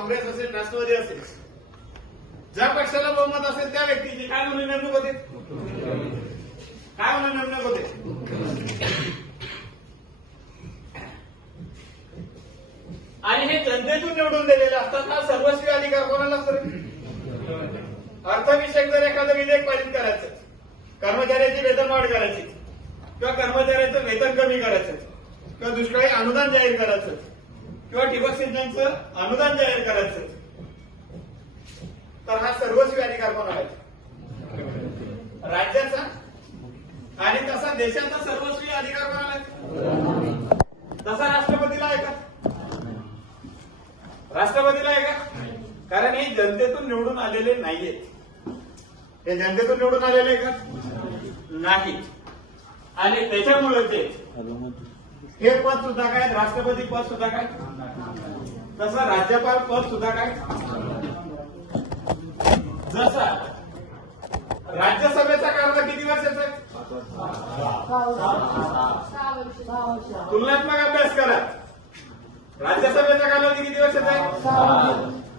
काँग्रेस असेल, राष्ट्रवादी असेल, ज्या पक्षाला बहुमत असेल त्या व्यक्तीची काय म्हणून नेमणूक होते? काय म्हणून नेमणूक होते? आणि हे जनतेतून निवडून दिलेले असतात. हा सर्वस्वी अधिकार कोणाला असतो? अर्थविषयक जर एखादं विधेयक पारित करायचं, कर्मचाऱ्याची वेतनवाढ करायची किंवा कर्मचाऱ्याचं वेतन कमी करायचं किंवा दुष्काळी अनुदान जाहीर करायचं किंवा ठिबक सिंचनचं अनुदान जाहीर करायचं, तर हा सर्वस्वी अधिकार कोणाला आहे? राज्याचा. आणि तसा देशाचा सर्वस्वी अधिकार कोणाला आहे? तसा राष्ट्रपतीला आहे का? राष्ट्रपतीला आहे का? कारण हे जनतेतून निवडून आलेले नाहीयेत. हे जनतेतून निवडून आलेले का? नाही. आणि त्याच्यामुळे ते हे पद सुद्धा काय, राष्ट्रपती पद सुद्धा काय, तसं राज्यपाल पद सुद्धा काय. जसा राज्यसभेचा कालावधी किती वर्षाचा आहे? तुलनात्मक अभ्यास करा. राज्यसभेचा कालावधी किती वर्षाचा आहे?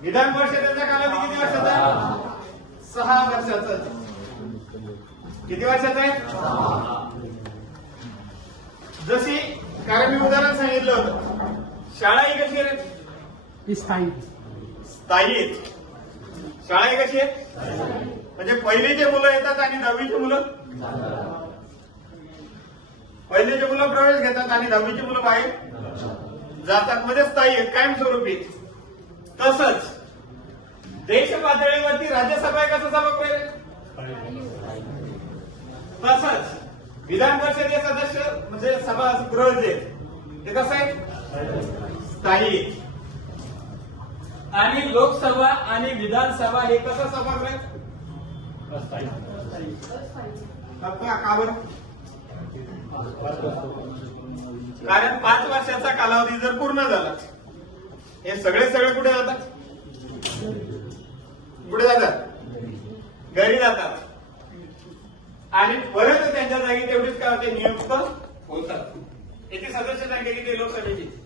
विधान परिषदेचा कालावधी किती वर्षाचा आहे? 6 वर्षाचा. किती वर्षाचा आहे? जशी, कारण मी उदाहरण सांगितलं होतं, शाळा ही कशी आहे? स्थायी. शाळा ही कशी आहे? म्हणजे पहिलीचे मुलं येतात आणि 10वीची मुलं, पहिलीचे मुलं प्रवेश घेतात आणि 10वीची मुलं बाहेर जातात. म्हणजे स्थायी आहेत, कायमस्वरूपी. तसंच देश पातळीवरती राज्यसभा आहे कसं सभागृह आहे, तसंच विधान परिषदेचे सदस्य म्हणजे सभागृह जे ते कसं आहे? स्थायी. आणि लोकसभा आणि विधानसभा हे कसं सभागृह आहे? का बरं? कारण 5 वर्षाचा कालावधी जर पूर्ण झाला, हे सगळे कुठे जातात? कुठे जातात? घरी जातात. आणि परत त्यांच्या जागी तेवढीच काय होते? नियुक्त होतात. याची सदस्य संख्या किती लोकसभेची?